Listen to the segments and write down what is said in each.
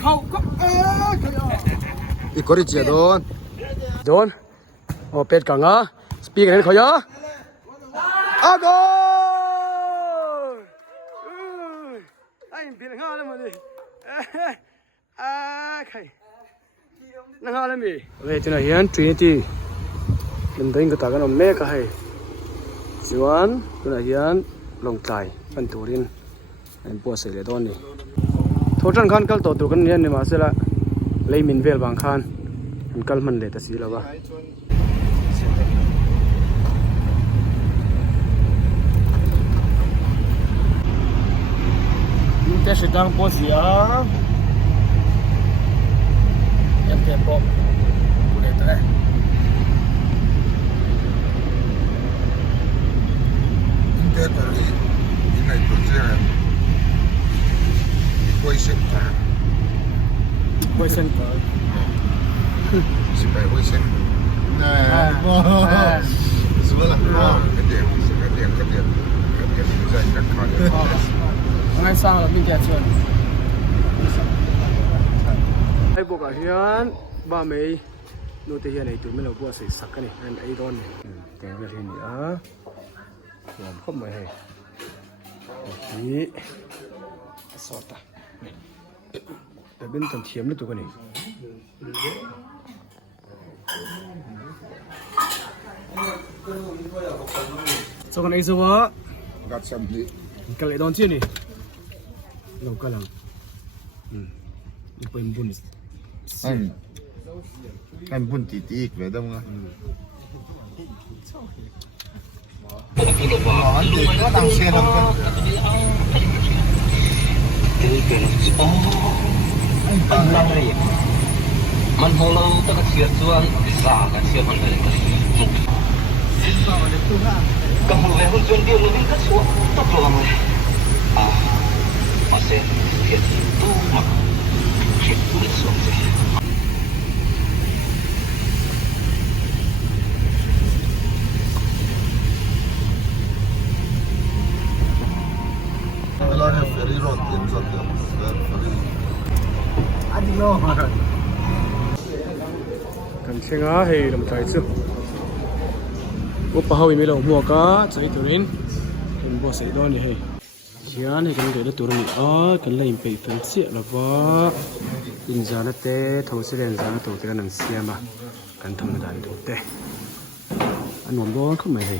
เข้าก็อีกคนที่เจียโดนโอเป็ดกังอ่ะสปีกกันเขาเยอะอ้าวโดนไอ้ปีนข้าวเลยมั้งดิใครนั่งข้าวเลยมั้ยเว้ยที่ไหนยันทรินิตี้มันได้ก็ตากันเอาเมฆก็ให้ส่วนที่ไหนยันลงใจเป็นตัวรินเป็นปัวเสลียดอนนี่ทุกท่านขันกัลตัวกันยันนี่มาเสร็จละเลยมินเวลบางขันมันกัลมันเลยแต่สีแล้ววะแต่สุดท้ายพอเสียยังเก็บปอกกูเด็ดเลยเด็ดเลยยังไงตัวเจ้าไว้เส้นทางสิไปไว้เส้นน่าสุดละกระเดียงใจกันคอเลยงั้นสร้างแล้วมีแก่ชวนไอ้พวกอาเฮียนบ้าไม่นู่นที่เฮียนไอ้ตัวไม่เราบัวใส่สักกันนี่อันไอ้ดอนนี่แต่เวลานี้ส่วนเข้ามาให้นี่สอดตาแต่เป็นต้นเทียมเลยตัวกันนี่ส่วนกันไอ้สัวกัดซ้ำนี่กันเลยดอนเชี่ยนี่เรากำลังเป็นบุญอันบุญตีอีกเลยได้มั้งก็ตั้งเสียงกันมันพอเราต้องเชื่อส่วนสากันเชื่อมันเลยก็มันเลยคนจนเดียวเลยก็ชัวต้องลองเลยมาเสร็จเห็นตู้มาเห็นตู้สวมเลยเราเนี่ยเฟรีรถเป็นสัตว์เลี้ยงอันนี้โลกันเชียงให้ลำไส้ซึอุปหาวิมีเราหัวก้าใจตัวนี้เป็นบัวใส่ดอนนี่ให้เขียนให้กันเกิดตัวนี้กันเลยไปเป็นเสียแล้วว่าอินจานเต้ทว่าเสียนจานตัวเต้กันนั่งเสียมากันธรรมดาตัวเต้อันนั้นบัวเข้ามาให้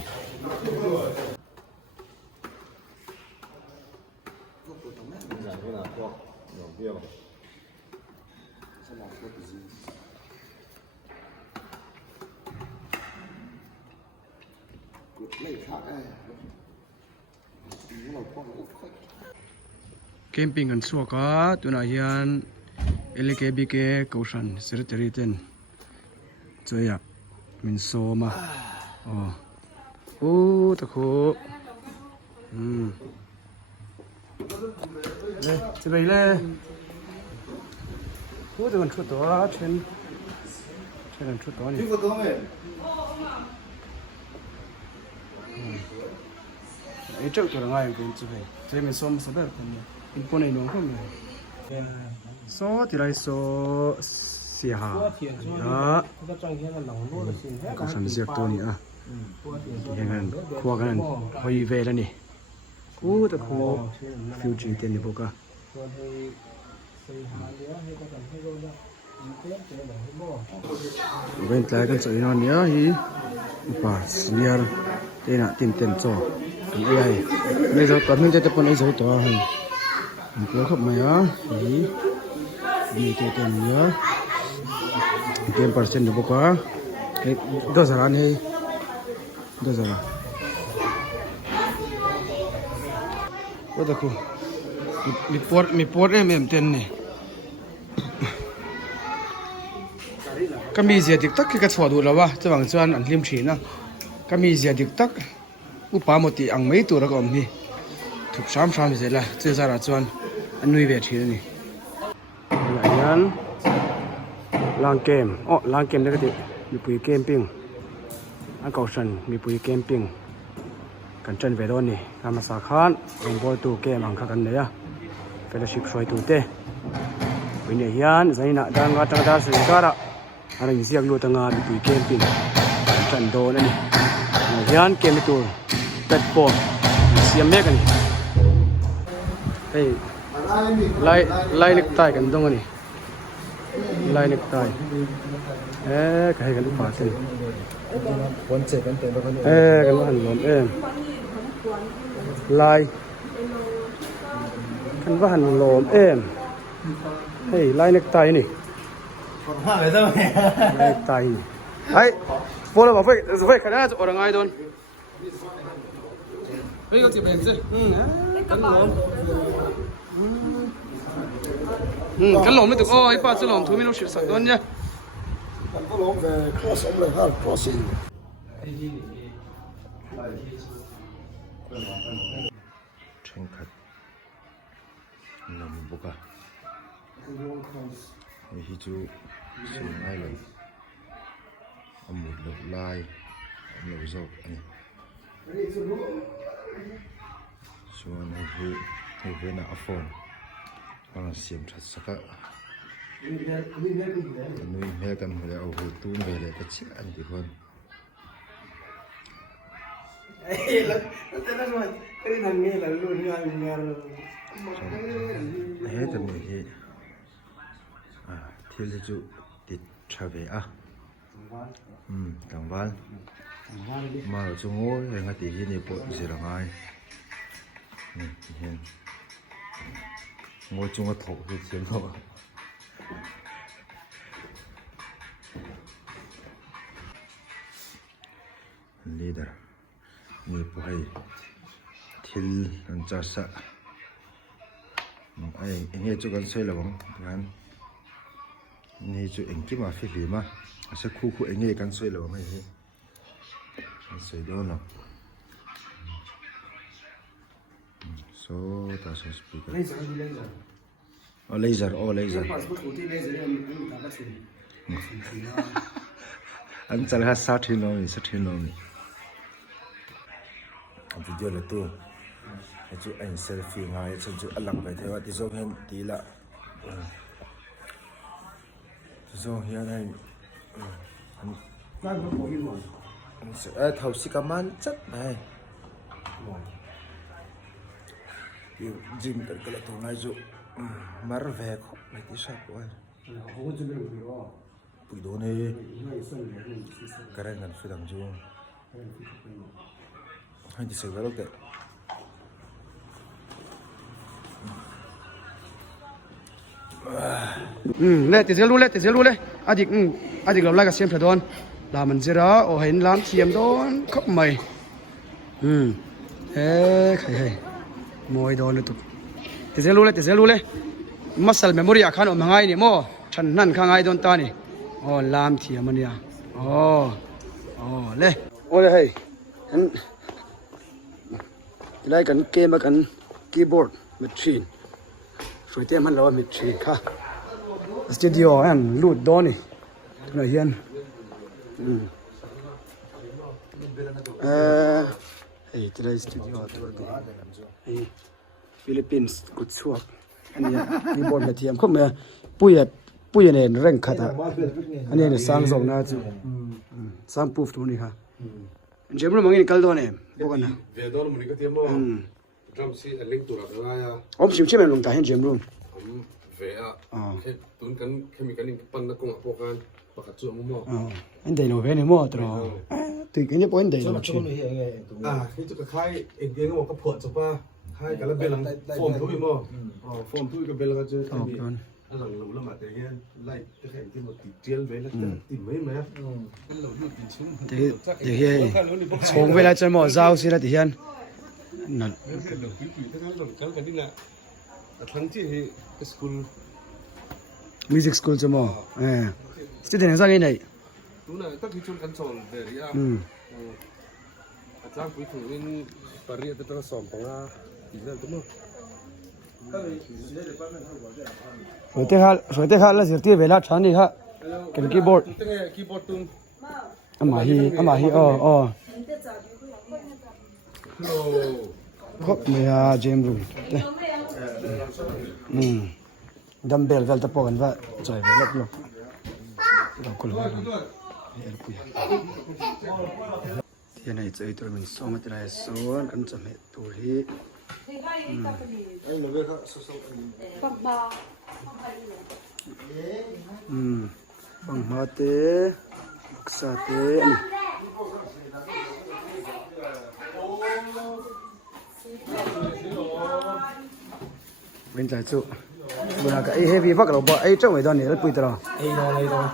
เกมปิ้งกันสัวก้าตัวนายันLKBK กอชันเซอร์เตอรีเทนจอยมินโซมาโอ้ตะโคเลยจะไปเลยโอ้แต่มันชุดตัวเช่นกันชุดตัวนี่ไอ้เจ้าตัวง่ายเป็นจะไปจะเป็นส้มสะเด็ดคนนี้เป็นคนในหนุ่มคนนี้โซ่ที่ไรโซ่เสียหาก็ฉันเสียตัวนี้ยังไงครัวกันหอยเวลนี่กูตะโคฟิวจีเต็นนี่พวกเว้นแต่กันสวยนอนเนี้ยฮีป่าเสียเต็นตินเต็นโซ่อะไรไม่รู้ก่อนนึงจะปนไอ้โซ่ตัวให้มันเกี่ยวกับมั้ยฮีดีเต็นเนี้ยเต็ม%ดูพวกdo zaran hey do zaranโอ้ตะคุมีปวดem ten ni ก็มีเสียดิกตักก็สวดดูแล้วว่าจะหวังส่วนอันริมฉีนะก็มีเสียดิกตักอุปามติอังไม่ตัวละก็มีถูกซ้ำเสร็จแล้วเจอสาระส่วนอันนุยเวทีนี่หลายงานลางเกมลางเกมได้ก็ติมีปุ๋ยเกมปิ้งอันเก่าชันมีปุ๋ยเกมปิ้งกันจันเวดอนนี่ทำมาสาขานลงบอลตัวเกมอังคักันเลยอะเฟลชิปช่วยตัวเต้ Ini hian zaina danga tangda sengkara arang siak lu tanga bitui camping kan do na ni hian kemitur platform siam mek ani hey lai nek tai kan dong ani lai nek tai kai kan pa sen kan han lom lai kan wa han lom hey lai nek tai ni lai tai ai bola ba foi kana orang ai don hey có chụp hình chứ cái lồng mới được ôi ba cái lồng thôi mình nó sửa sạch luôn nhá cái lồng về cross ông lại hard crossing tranh khát nằm bốc à hi chu sinh ai lần một lục lai nhiều dọc anh xuân hay với nạ phone còn xiêm thật sắc á nuôi mẹ cầm hồi đầu hồi tuôn về lại cái chiếc anh thì hơn hết tầm này thì thiên lý dụ thì trở về à Tàng Văn mà ở trong ngôi thì ngay tí này bộ gì là ngay ngôi chung có thổ thì chiếm rồi leader người bộ hay thiên anh cha sợ anh nghe cho con xoay là bóng anh nghe cho anh kiếm mà phi lý mà sẽ khu anh nghe con xoay là bóng này xoay đó nào số ta số speaker laser anh chả là sát hin rồi video là tu chú anh selfie ngay cho chú ăn lặng vậy thế thì do hiện tí là do hiện nay anh sẽ thầu xí cam ăn chất này yêu gym tất cả là thằng này chú mar về khóc này tí sao vậy bụi đồ này cái này ngăn phải đằng chú hay thì xử lúc đấy lệ thì sẽ luôn adik làm lại cái xem phải đón là mình sẽ đó ở hình làm chiếm đón khóc mày thế khai mồi đón nữa tụi thì sẽ luôn muscle memory à khán ở mang ai nè mò chân năn khang ai đón ta nè làm chiếm mình à lệ hey lại cần game cần keyboard machine phải tiêm hắn lo machine ha studio anh lút đó nè này hiền hey today studio tour hey Philippines good swap anh keyboard là tiêm không mà bùi này rank khát à anh này sang rộng na chứ sang proof tu nè ha Jam room mangin kaldo ne bokan na ve don mun ka tiamo drum si a link to la ya om sim lung ta hen jam room ve a he tun kan chemical link pan na kong apokan pakat chu mo anh đây lo ve ne mo tro tu cái ne point đây lo chi he chu ka khai en ge ngo ka phot chu pa khai ka la belang form thu mo form thu ka belang chu anh rằng lũ là mà thế kia lại cái hệ cái một tí chiên với là tìm mấy mà cái lũ được tìm xuống thì hiện xuống về lại chơi mỏ dao xí là thì hiện nè cái lũ quý cái đi nè thằng chị thì school music school chơi mỏ student sao cái này đúng là tất cả chúng ăn sòn để đi à trang quý phụ in Paris tất cả sòn bằng à thì là đúng không rồi thế là chỉ tiêu về là chán đi ha cái keyboard tung ama hi khóc mày à jam room ดัมเบลเวลตะปอกันว่าจอยเวลลบเราคนละว่าเอ็นปุยที่ไหนจะไอตัวมันส่งมาที่ไหนส่วนอันจะไม่ตัวที่บังมาเตะบุกซาเตะเป็นใจสู้เวลาก็ไอ้เฮฟวี่ฟักเราบอกไอ้เจ้าไอ้ตอนนี้เราปุยตลอดไอ้ตอน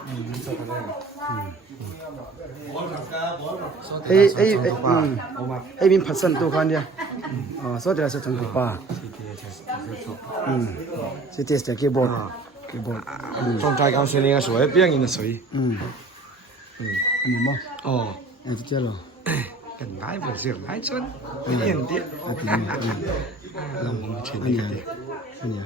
ไอ้บินพัดสันตัวคันเดียสวัสดีครับทั้งคู่ป้าสิเทสจากคีย์บอร์ด状态刚训练个时候变人的水อันนี้มั้งไอ้ที่เจ้าเหรอ跟来不是来春不一样的让我们去那个อันนี้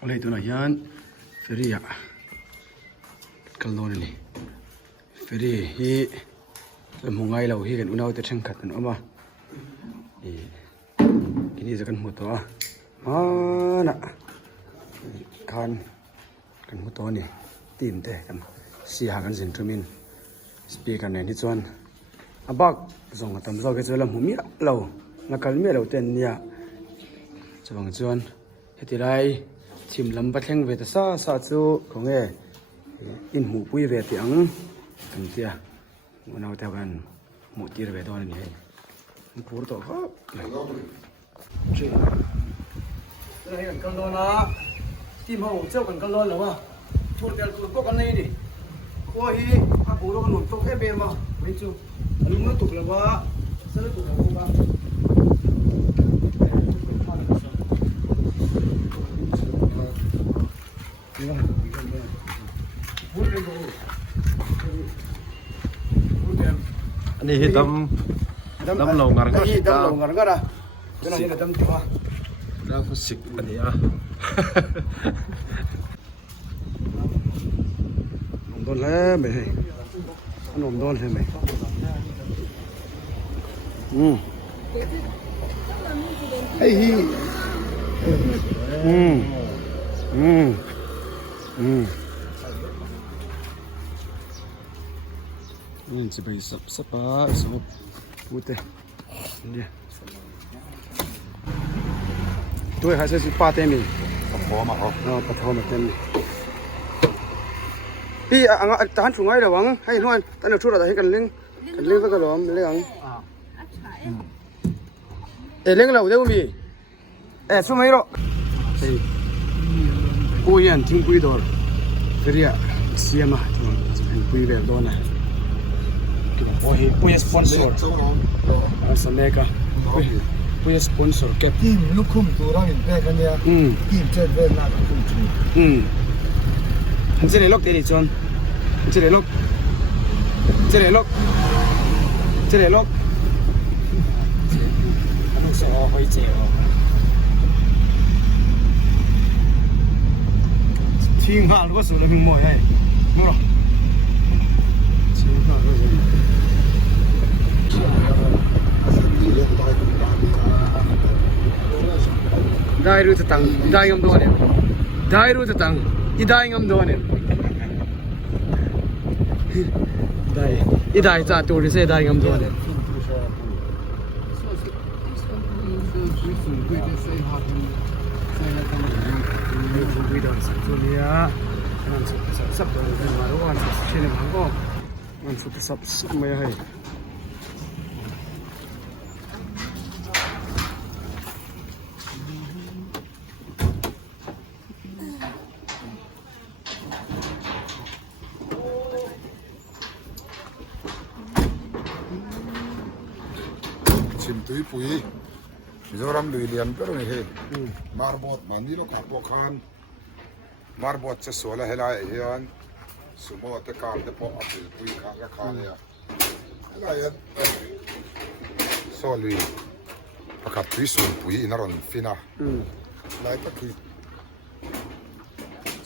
อะไรตัวไหนยันเฟรีอะกัลโลนี่เฟรีฮีลำหงไงเราฮีกันอุณเอาแต่ช่างขัดกันเอามานี่จะกันหัวตัวน่ะคันกันหัวตัวนี่ตีมเตะกันสีหากันสินทมินสปีกันเนี่ยนี่จวนอาบักส่งกันตามเราก็จะลำหัวมีเรานักการเมียเราเต้นเนี่ยจะบังจวนเหตุไรชิมลำบัดแข่งเวทซาจูของอินหูปุยเวทียงกันเสียมันเอาแต่กันหมดที่เวทวันนี้มันพูดต่อครับจริงอะไรกันกันโดนนะที่มาเจ้ากันกันโดนหรือวะพูดแต่ตัวพวกกันนี่ดิโอ้ยอาปูเรากันหนุนตัวแค่เบมาไม่จูอันนี้มันถูกแล้ววะสรุปถูกแล้ววะอันนี้ดำลงกันก็ดำลงกันก็ได้เป็นอะไรดำตัวแล้วก็สิกอันนี้อ่ะนมโดนแล้วไหมนมโดนใช่ไหมไอ้ฮีนี่จะไปสับปะสมพูดเตะเนี่ยตัวใครจะสิปาเต็มมีพอมาเหรอปะทอมาเต็มพี่ทหารช่วยระวังให้หน่อยตอนนี้ช่วยเราให้กันเลี้ยงสักกระหล่อมเลี้ยงเลี้ยงเราเดี๋ยวมีช่วยไหมหรอกูยันทิ้งปุยดอร์เฟียเสียมาทิ้งปุยแบบโดนนะปุยสปอนเซอร์สมัยก็ปุยสปอนเซอร์เก็บทีมลูกคุ้มตัวเราเห็นแพ้กันเนี่ยทีมเจ็ดเวลาคุ้มชุดมันจะได้ล็อกเดี๋ยวจอนมันจะได้ล็อกต้องสอหอยเจ๋อทิ้งห่างก็สุดเลยมึงมวยให้มึงหรอทิ้งห่างก็สุดได้รู้จะตั้งได้ยอมโดนเนี่ยได้รู้จะตั้งอีได้ยอมโดนเนี่ยได้อีได้จะตัวที่เสียได้ยอมโดนเนี่ยวิดีโอสักตัวนี้มันสับตัวนี้มาแล้ววันเช่นนั้นก็มันสับไม่ให้ชิมตุยปุยมิโซรัมลุยเลียนก็เลยเห็นมาร์บอดมันนี่เราขับพวกคันมาร์บอดจะสวยละเฮลัยเฮียนสมมติการเดปออัพปุยข้างก็ข้างเนี่ย อะไรโซลีประคับพิสูจน์ปุ๋ยนรนฟินะหลายก็คือ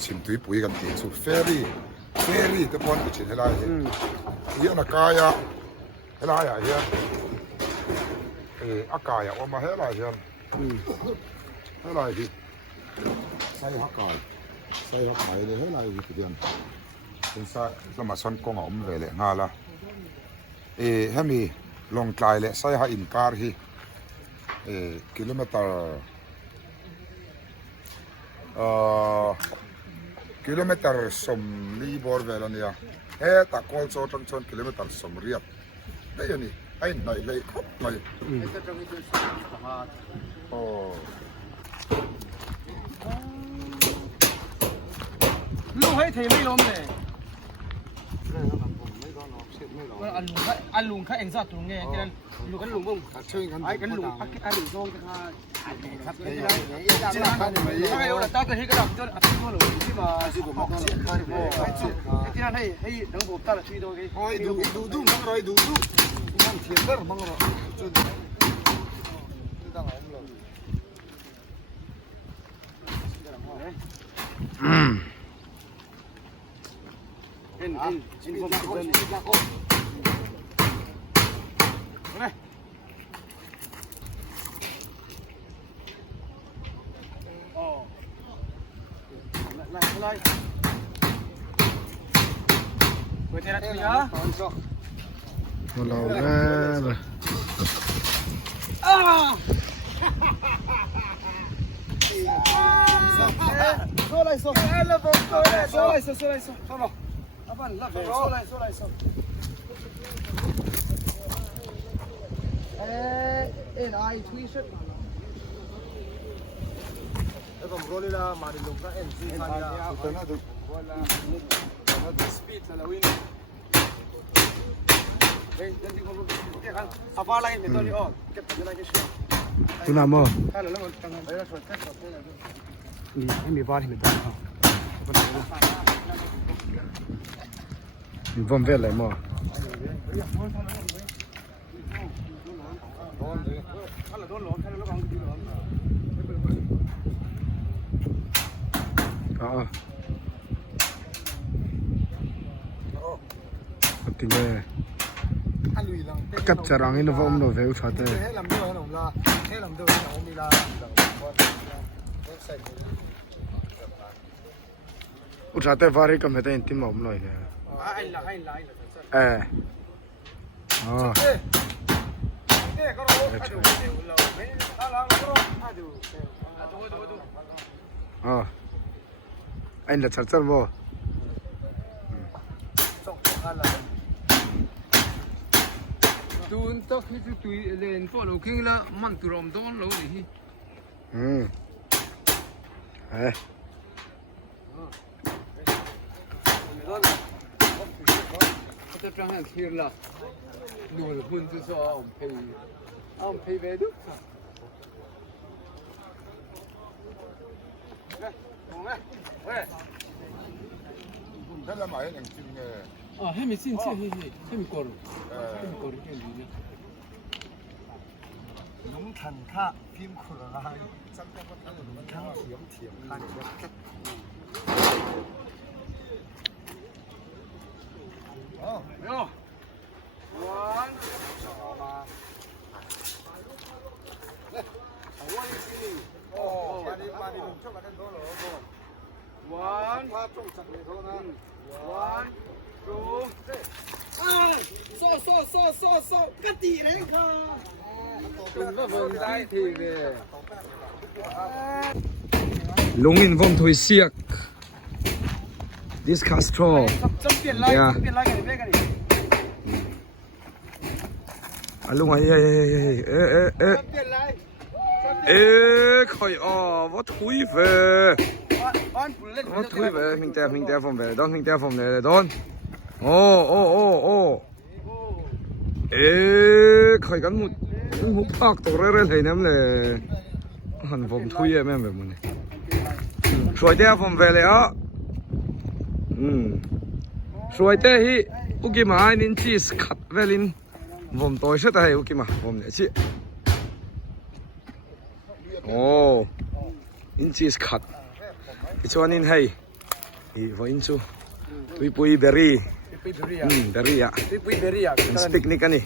ชิมตุยปุ๋ยกันตีสุดเฟรี่ตะพอนไปชิมอะไรเฮียนักกายะอะไรเฮียอากายะว่ามาอะไรเฮียอะไรดิใส่ฮักกายเลยอะไรดิเดียนเป็นใส่สมัครส่วนกองอมเลยงาละให้มีลงไกลเลยใส่ให้อินการฮีกิโลเมตรสมลีบอร์เวลเนี่ยตะโกนโซชนกิโลเมตรสมเรียบได้ยังนี่ไอ้ไหนเลยครับไหนโอ้ลูกให้เทไม่ล้มเลยอันลุงข้าเองสัตว์ตรงนี้กันลุงกันลุงบุ้งไอ้กันลุงไอ้ลุงโซ่กันครับถ้าไอ้เราตากันให้กระดับจนอัดตัวหลุดที่มาที่นั่นให้ทั้งผมตาละช่วยดูกันดูมังรอยดูมันเทียนเบอร์มังรอยจนตั้งเอาเลยเอ็นผมมาคนไปโอ้ไล่เปิดเทนัทเยอะเราแล้วSolai. Aban, love. Solai. And I tweeted. Eko mroli la marilung ka NC kanya. Wala. Speed sa lawin. Jadi kalau kan apa lain betul ni oh. Kita lagi siap. Tu nama. Kalau lu tengah bayar surat ini bar ini dah. Vamos ver lá, amor. Artinya cắt charang ini vòng nó về uất thế. Uất thế vào cái mấy tên tìm mồm rồi. Anh là. Anh là chặt vô. Tuần tóc khi tụi lên phố lầu kinh là mặn tụi rồng đón lâu đi. Cái trang hàng kia là đủ là hun từ so ông pay về được. Thế là mấy thằng chim hay mình xin hay mình còn cái gì nữa. Nóng thần khá phim khổ là hay. Thắng thiểm khá được cách. Yo. One. One, two, so, cắt tỉ đấy cơ. Đừng có vòng tay thì về. Lung in vòng thôi siếc. This Castro. Yeah. Lung ai. Khởi vắt thui về. Vắt thui về, mình tè phòng về, đón mình tè phòng này đón. Khởi gắn một bạc tổ ra thấy ném này. Hẳn phòng thui em về một này. Rồi tè phòng về này á. Rồi tè hi, ok mà ai nên cheese cut về lên. ผมตัวเชื่อแต่โอเคมาผมเนี่ยชิโอ้อินชีสขัดอีชวนินให้อีพออินชูตุยปุยเบอรี่เบอรี่อ่ะปุยเบอรี่อ่ะสติ๊กนี่กันนี่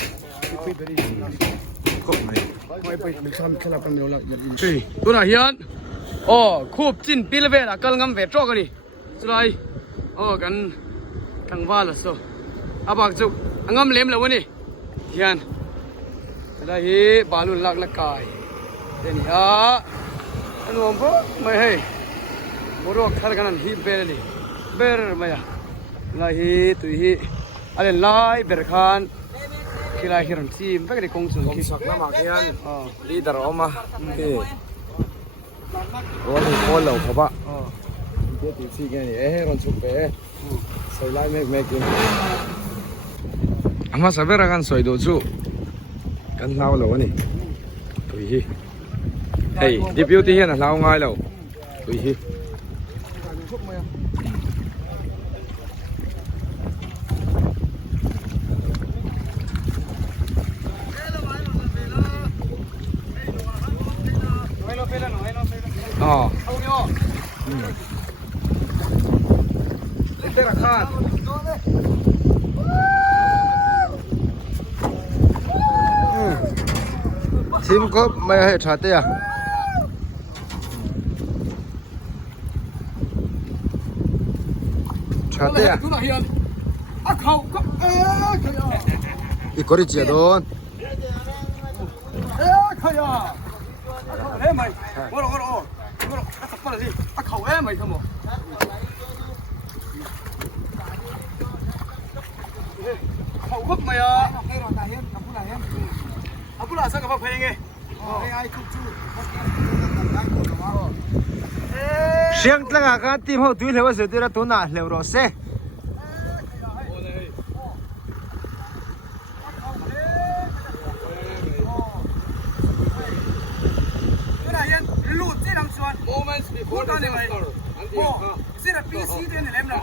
ปุยเบอรี่ครบไหมไปมีคำแค่ละกันเดียวละอย่าดีตัวไหนเฮียนโอ้คูบจินปีละเวละกัลงำเวทโจกันดิสุดเลยโอ้กันทั้งว่าละsoอาบักจุกงำเล็มแล้ววะนี่เฮียนได้ฮีบาลุลักละกายเดี๋ยวนี้อันนู้นบ่ไม่ให้บรอกทะเลกันนั่นฮีเบลลี่เบลมาอย่าลายฮีตุยฮีอะไรลายเบลคานคิดลายฮิรันซีมไปกันดิกงสุนคิดสักน้ำหมักเฮียนลีดาร์ออกมาเฮ้โอ้ยโอ้ยเหล่าเขาปะเดี๋ยวตีซีกันนี่รันสุกเป้ใส่ลายเมกินอามาสับเบรากันสวยดูจูกันเล่าเหล่านี่ตุยฮีเฮ้ยดิบิวตี้เฮียนเล่าง่ายเหล่าตุยฮีอ๋อเด็กๆขาดทีมก็ไม่ให้ชาเตียชาเตียอีกคนที่จะโดนเฮ้ยไม่ว่าเราสักปะสิเขาเอ้ไม่ทำหมดเขาก็ไม่อ่ะอาบุลาสักกับเพลงไงเสียงตั้งอาการทีมเขาตุ้ยเลยว่าสุดที่เราตัวหน้าเลวรอเซ่Moments before the disaster. Is it a PC in the Lemna?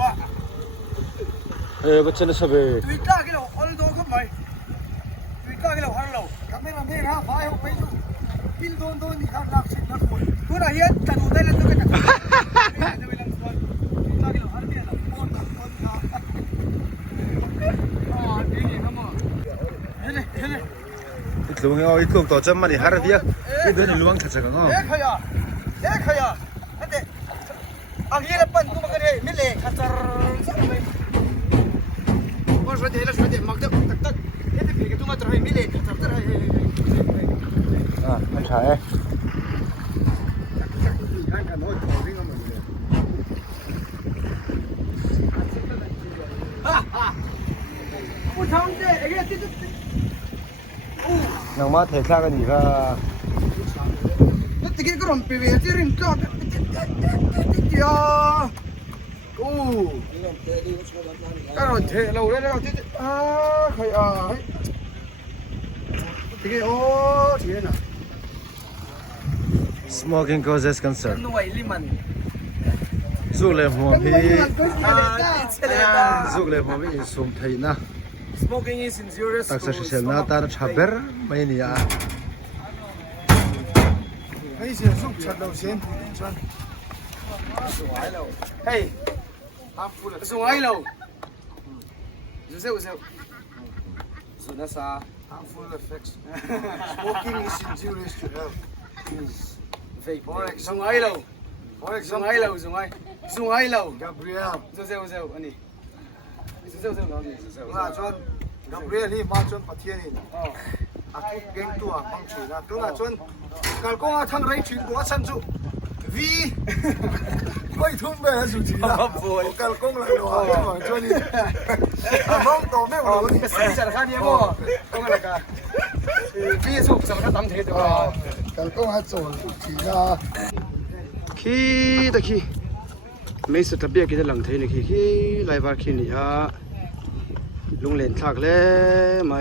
What's in the suburb? We talk it all the dog of my. We talk it hello. Come in and make half I hope you. Bill don't need half laps in that one. Put a yet to do that and look at it. Lúc nào ít lúc tổ chức mà đi hát việc, ít đứa này luang thật sự ngon.เฮ้ยขยะนั่นเด็กอันนี้เราปั้นตัวมันก็ได้ไม่เละขัดจังสักหน่อยว่าช่วยเดี๋ยวเราช่วยเดี๋ยวมักจะตักเฮ้ยเด็กตัวมันจะให้ไม่เละขัดจังจะให้ไม่ใช่ผู้ชมเจ๊ไอ้เงี้ยที่น้องมาเทซ่ากันอีกอ่ะตะกี้ก็รำไปเวทีริมจอดเดี๋ยวโอ้ก็เราเทเราเลยเราที่ใครตะกี้โอ้เทียนอ่ะ Smoking causes cancer หน่วยลิมันสู้เลยหัวพี่สู้เลยหัวพี่สมไทยนะ Smoking is injurious ตักเสียหน้าตาชับเบอร์ไม่เนี่ย ไอ้เสียสุกชัดเราเสียนชันเฮ้ยส่งไอ้เราดูเซลสุดนะซา harmful effects smoking is injurious to healthส่งไอ้เราส่งไอ้เราGabriel ดูเซลอันนี้ดูเซลมาชน Gabriel นี่มาชนประเทศนี้อาคุเก่งตัวบางทีนะตัวน่ะชนการก็ทั้งไรชิ้นตัวฉันจุวีไม่ทุ่มเลยสุดที่นะการก็เลยว่าชนนี่ร้องต่อไม่หมดเลยสิ่งจัดการเนี่ยก็ต้องอะไรกันวีสุดสำคัญตั้งเทตัวการก็ให้โจสุดที่นะขี้ตะขี้ไม่สุดทะเบียนกินหลังเทนี่ขี้ไล่บาร์ขี้นี่ฮะลุงเล่นทักเลยไหม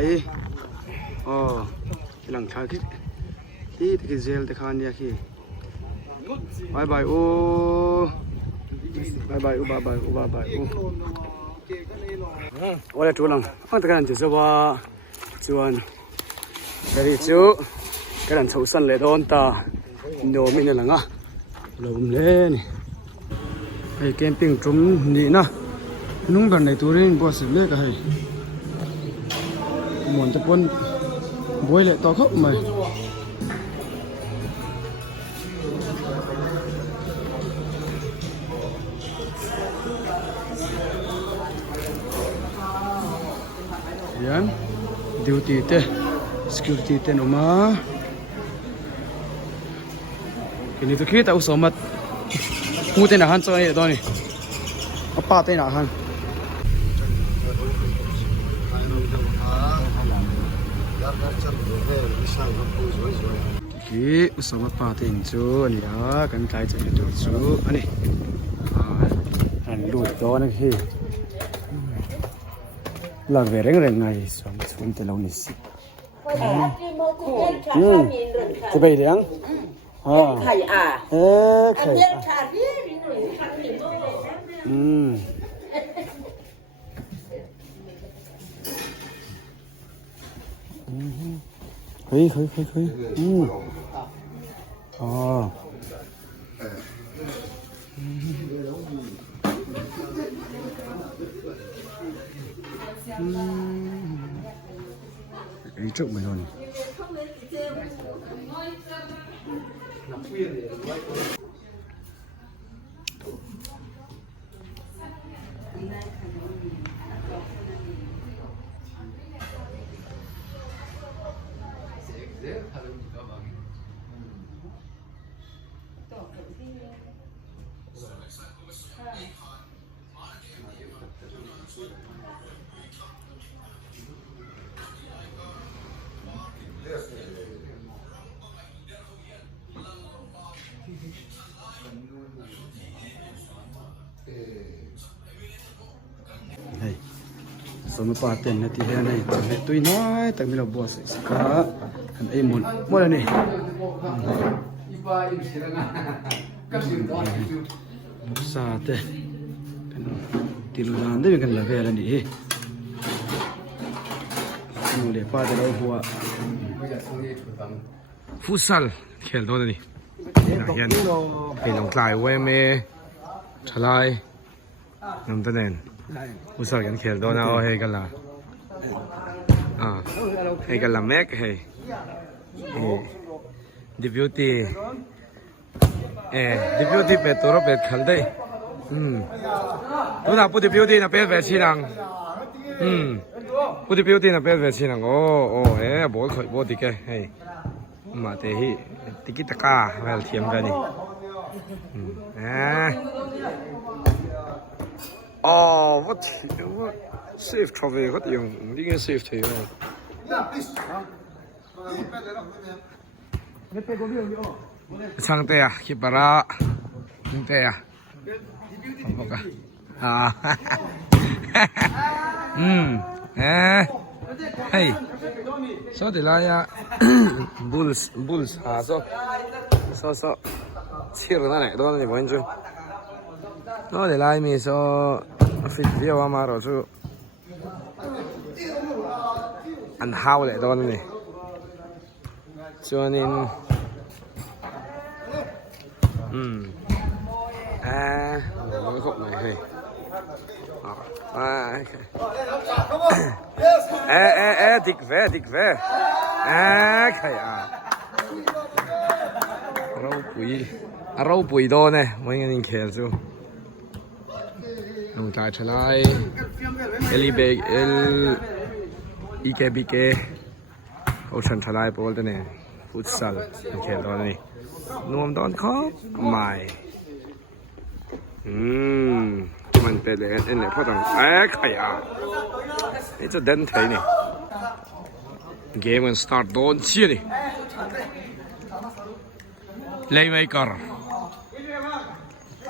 อ๋อหลังคาที่ตะกี้เจลตะคานเนี่ยขี้บายบายโอ้บายบายโอ้โอ้วันละตัวหลังอันตะการจะว่า chuan dari chu kan chho san le don ta no min la nga lom le ni ai camping trum ni na nung ban nei turin bo se le ka hai mon ta pon boi le to khop mai yan duty te security te no ma kini to kita usomat mu te na han choi do ni apa te na han ki usomat pa te in chu ani a kan kai chu tu chu ani an lu do na hi là về rèn ngày xuống xuống từ lâu nị xí, thì bây giờ thầy à, thầy, khơi, ý trộm mày rồi này sống qua tiền này thì thế này tôi nói tại vì là boss cả anh em muốn là này sa te tilulan đấy mình là về là đi nu le pa de lo hua futsal khel do ni na yan pe long tlai we me thalai nam ta nen futsal kan khel do na o he kala he kala mek he deputy deputy pe toro pe khal dai tu na pu deputy na pe ve chi lang pu deputy na pe ve chi lang o bol khoi bo ti ke hey ma te hi tiki taka vel thiam ga ni what safe travel what yung đi nghe safe thế rồi sang te ki para ning te boka hey so de la ya bulls so chir na ne do ni bon ju no de la mi so fit video ma ro chu an hao le do ni cho nên nó khúc này hay địch về cái rau bùi đô này mấy người nhìn khéo chứ nông trại trở lại IKBK Ocean trở lại ball đây này futsal khéo đó này nuông đón khóc màyมันเป็นเลยอันนี้พอต้องใครนี่จะเดินไทยนี่เกมมันสตาร์ทโดนเชี่ยนี่เลย์เมเกอร์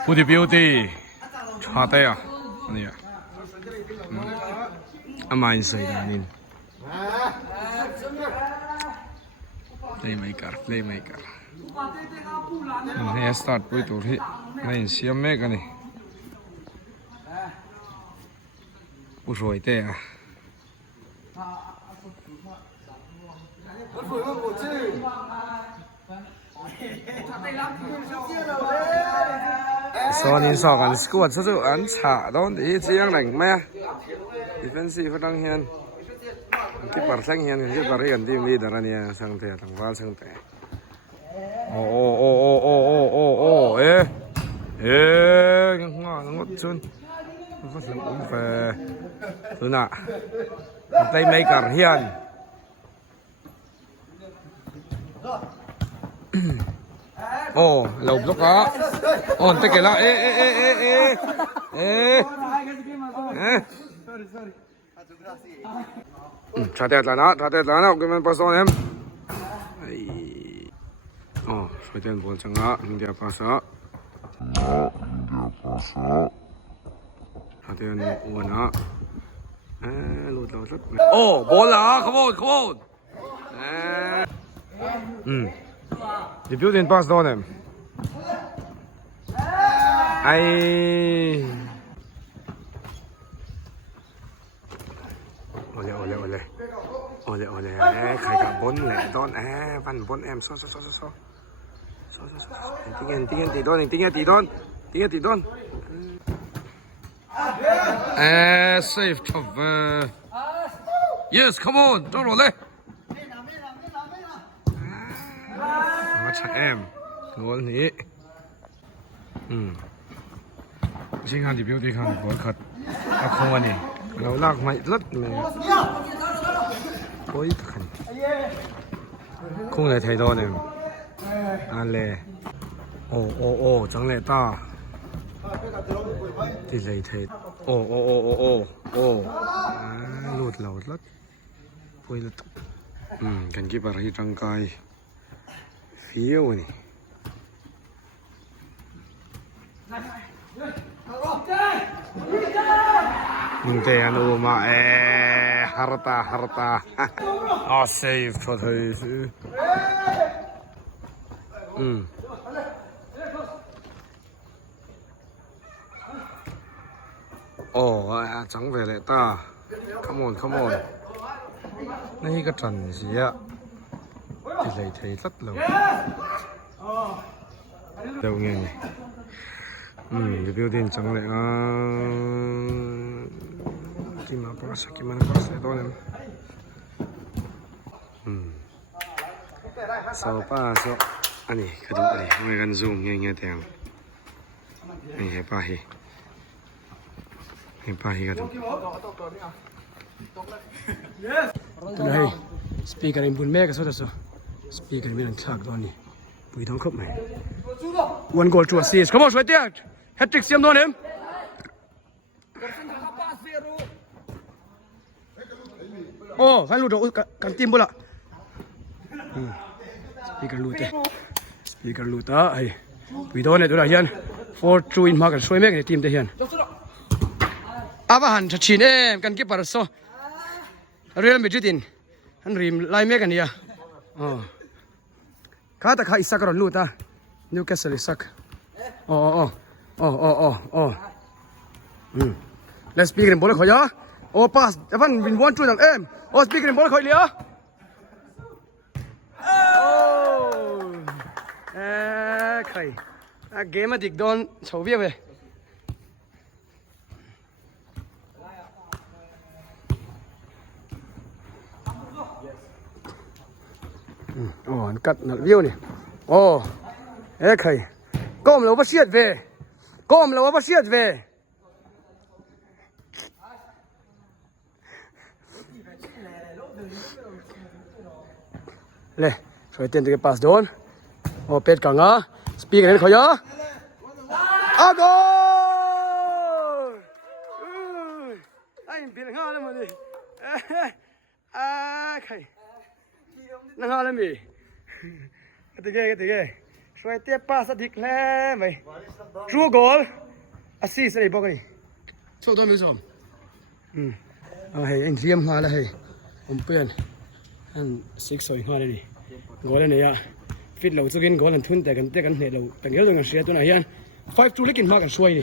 ผู้ที่บิวตี้ชาเต้อะนี่อะอามาอินไซด์นี่เลย์เมเกอร์นี่สตาร์ทไปตัวที่ไม่เสียแม่กันนี่不说对啊， Sonin so kan squad so an cha don ti chiang leng me defensive dang hian ki par sang hian ki par kan team leader ania sang te tang wal sang te nga ngot chun fa sang fa tuna playmaker hian lầu block đó tay cái là trả tiền là nó cái mình pass on em số tiền bốn chẳng á mình pass á trả tiền uốn á lụt rất ball là come on The building passed on him. Ole. Khai cả bốn lẻ đón văn bốn em so. Tiếng tỷ đón. Safe cover. Yes, come on, don't roll it. Chắc em luôn nhỉ chính hàng thì biểu thị hàng có thật không anh này lâu lạc mạnh rất mẹ ôi khẩn không lại thấy đâu này lệ chẳng lẽ ta thì lấy thấy lụt lầu rất ôi lụt cần cái bà ấy trăng cay phiêu này Nungte anu ma harta save cho thầy sư chẳng về lại ta come on này cái trần gì ạ thì lấy thấy rất lâu đâu nghe này cái biểu điện chẳng lẽ gimana pasa itu nem so ani kadang ani mereka zoom nghe tiếng ini hepahi kadang đây speaker in bun mega so speaker in thak doni pui thong khop mai one goal to assist come on right there hat-trick siam don em phải lùi đâu càng tim bố lạ speaker lùi ta ai vì đó này tôi là hiền for true in market xoay mấy cái team đây hiền hẳn thật chín em cần cái bảo số Real Madrid in hắn rìm lại mấy cái này khá ta khá Isaac rồi lùi ta Newcastle Isaac let's speaker bố là khỏi nhá pass Evan win one two thằng em speaker ball khơi lìa khơi game mà địch đòn xấu việc về nó cắt nó view này khơi com là bắt xiết về Lê, rồi tiền cái pass đón, pet cả ngã, speaker này khỏi nhá, goal, anh bị ngã lên mà đi, khơi, ngã lên mì, cái gì, rồi tiếp pass địch lên mày, true goal, assist này bao cái, số đó mấy số, anh riêng hoa là hay, ông Pien. anh 6 rồi hoa này gọi này à fit lâu cho cái gọi là thunแต่กันเนี่ยเราแต่เงี้ยเราเสียตัวไหนยัน 5 to เล็กกินมากกันช่วยดิ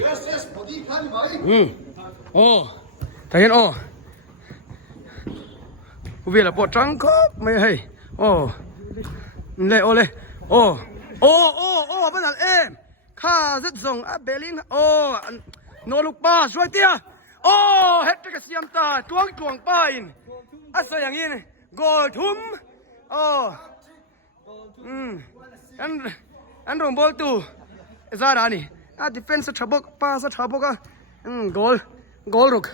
แต่เห็นผู้เวียละปวดจังครับไม่ให้ โอ้เลยโอ้เลยโอ้โอ้โอ้โอ้เป็นอะไรข้าจะส่งเบลิงโอ้โนลูกป้าช่วยเตี้ยโอ้เฮ็ดกระเสียมตาตวงป้าอินอะไรอย่างนี้โกทุ่มโอ้อันรวมบอลตูซาดานี่ดิเฟนส์ทับบกป้าทับบกกอลรุก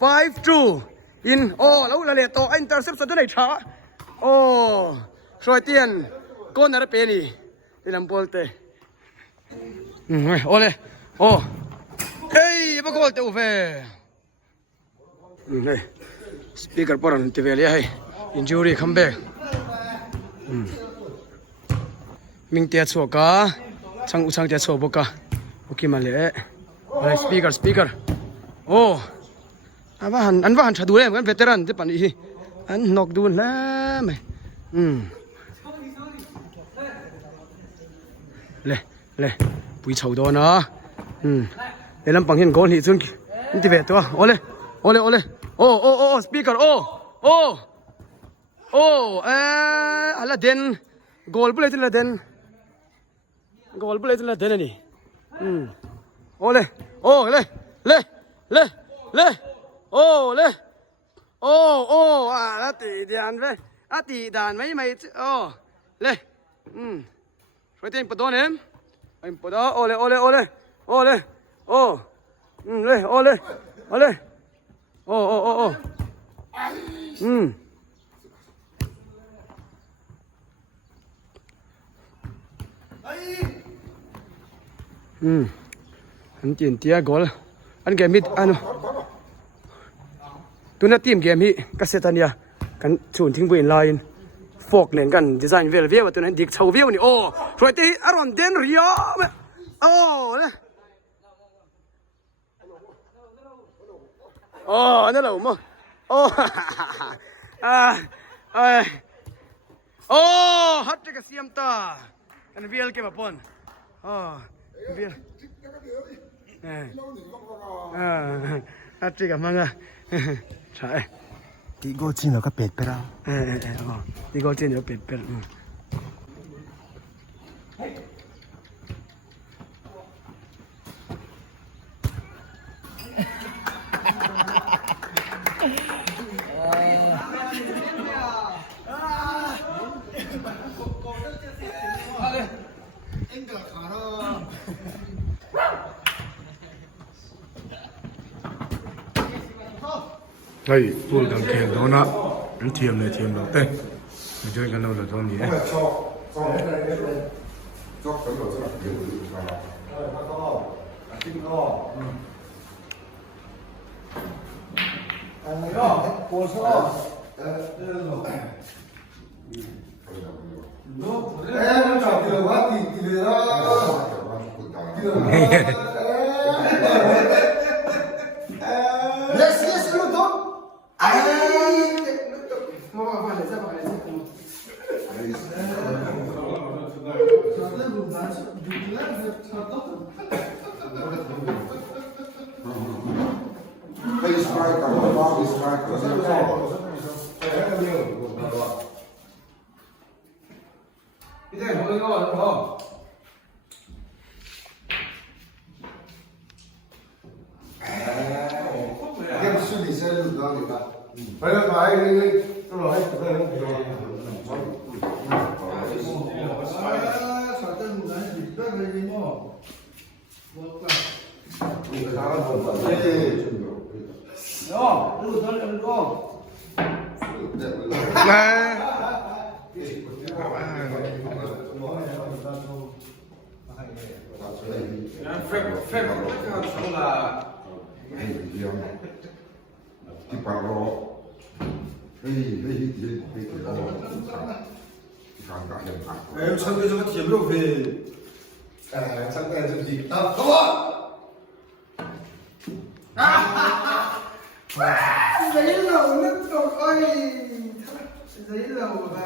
5-2 in โอ้แล้วละเลโตอินเตอร์เซปชั่นตัวไหนช้าโอ้ช่วยเตียนก้นอะไรเป็นนี่ที่ลำบอลเตะโอ้เลยโอ้เฮ้ยปะโกลเตะอุเฟเฮ้ยสปีกเกอร์ปอร์นที่เวลีให้อินจูรี่คัมแบ็กมิงเตียชัวก้าช่างเตียชัวบก้าโอเคมาเลยเฮ้ยสปีกเกอร์โอ้อันว่าหันชาดูเลยเหมือนเวเตอรันที่ปันอีอันนกดูแล้วไหมเลยปุยเฉาโดนนะเดี๋ยวลำปังเห็นก้อนหินซึ่งนี่ที่เวตัวโอ้เลยโอ้สปีกเกอร์โอ้อะไรเด่นกอลบุลเลตินละเด่นนี่โอ้เลยโอ้เลยโอ้อาตีดานเว้ยตีดานไม่โอ้เลยช่วยเต้นปะตัวเนี่ยไอ้ปะตัวโอ้เลยเลยโอ้เลยโอ้เลยโอันจีนเตียกอลอันเกมิดอันตัวนั้นทีมเกมนี้กัสเซตันยากันชูนทิ้งบุญไลน์ฟอกเล่นกันดีไซน์เวลว่าตัวนั้นดิกเชาเวลนี่โอ้ช่วยตีอารอนเดนริโอโอ้เนี่ยโอ้นั่นแหละมั้งโอ้โอ้ฮัตเจกัสยามตาอันเวลเก็บมาปนเวลฮัตเจกับมังอ่ะใช่ที่ก็จริงแล้วก็เป็ดไปแล้วที่ก็จริงแล้วเป็ดเฮ้ยพูดดังเก่งแล้วนะเทียมเลยเต้ไม่ช่วยกันเราตอนนี้ที่ปารอเฮ้ยการการยังอ่ะ상대 저거 팀으로 왜 상대 좀 뒷다 come on 진짜 일로 오는 또 어이 진짜 일로 오다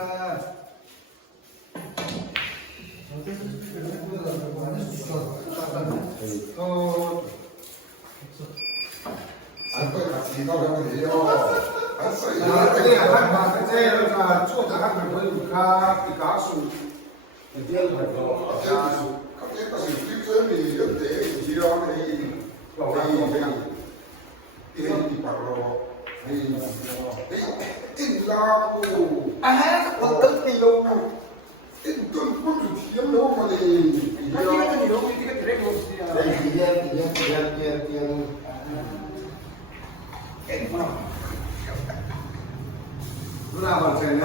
또 안고 같이 가면 돼요. 안这个看法，这个做的还蛮可以，他数，一点都不高，加数，这个是最真的，有的是要的，一百多，一拉布，我等你喽，一顿不是天喽嘛的，那完成了。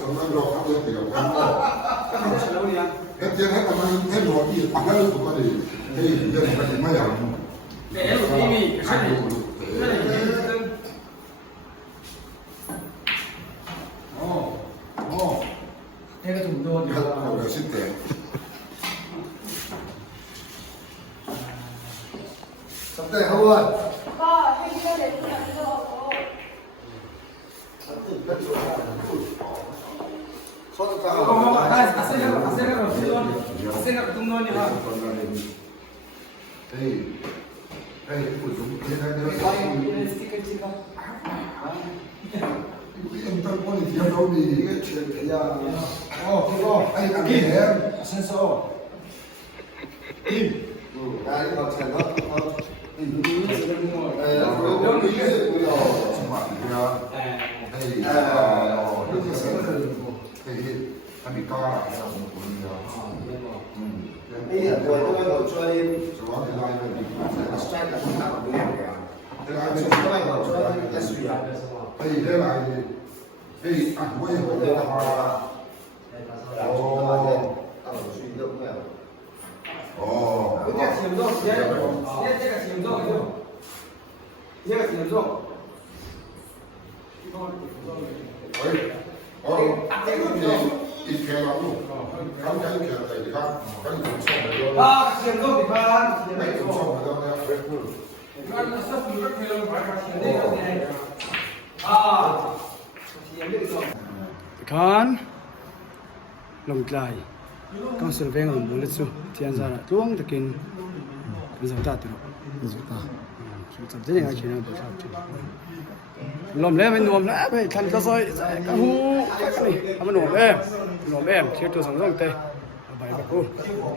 从那落他就比较高。这还他妈还落地，把那路过的，这什么样？那个挺多的。我是的。什么好啊？kan long tlai kang sel veng lam bol chu tian za tuang takin zo ta tu zo ta chu ta de nga china ba ta tu lom le men nom la be than ka soi ka hu ka ni am nom le che tu sang sang te bai ba ko